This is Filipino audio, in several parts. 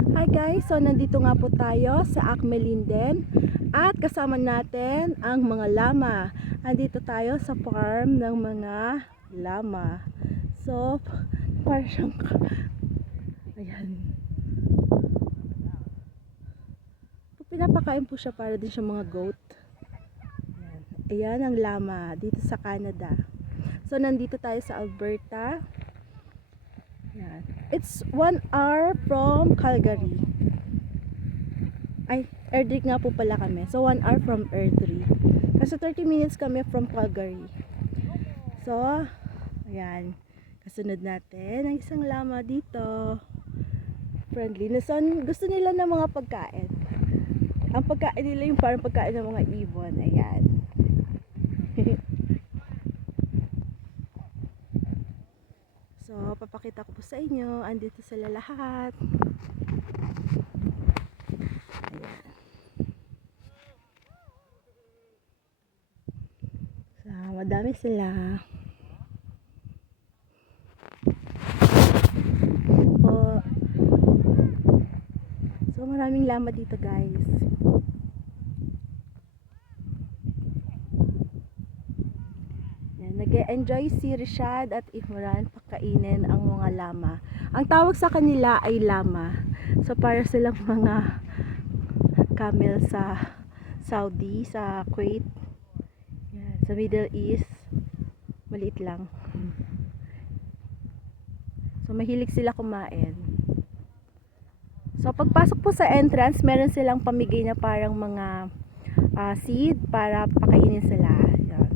Hi guys, so nandito nga po tayo sa Acme Linden at kasama natin ang mga lama. Andito tayo sa farm ng mga lama. So, parang siyang ayan. Pinapakain po siya para din siya mga goat. Ayan. Ayan ang lama dito sa Canada. So, nandito tayo sa Alberta. Ayan. It's 1 hour from Calgary. Ay, Airdrie nga po pala kami. So, 1 hour from Airdrie. Kasi 30 minutes kami from Calgary. So, ayan. Kasunod natin ang isang lama dito. Friendly. Nasan, gusto nila ng mga pagkain. Ang pagkain nila yung parang pagkain ng mga ibon. Ayan. So, papakita ko po sa inyo. Andito sila lahat. Ayan. So, madami sila. Po. So, maraming lama dito, guys. Nag-enjoy si Rishad at Imran pakainin ang mga lama. Ang tawag sa kanila ay lama. So para silang mga camel sa Saudi, sa Kuwait. Yan, sa Middle East. Maliit lang. So mahilig sila kumain. So pagpasok po sa entrance, meron silang pamigay na parang mga seed para pakainin sila. Yan.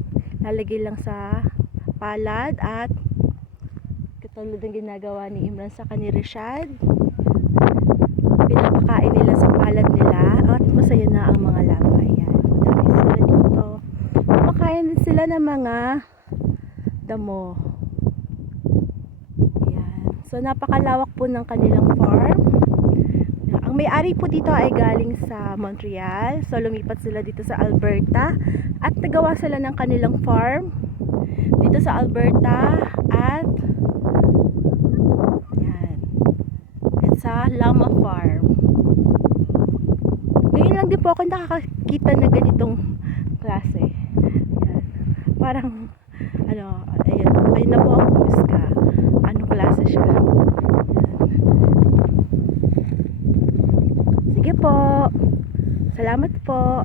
Lalagay lang sa palad at katulad ng ginagawa ni Imran sa ni Rishad. Pinapakain nila sa palad nila at masaya na ang mga lama. Ayan, madami sila dito. Kumakain din sila ng mga damo. Ayan. So napakalawak po ng kanilang farm. Ang may-ari po dito ay galing sa Montreal. So lumipat sila dito sa Alberta at nagawa sila ng kanilang farm dito sa Alberta at yan, it's a llama farm. Ngayon lang din po ako nakakakita na ganitong klase. Yan. Parang ano, ayan, kayo na po ang humusga anong klase siya. Yan. Sige po, salamat po.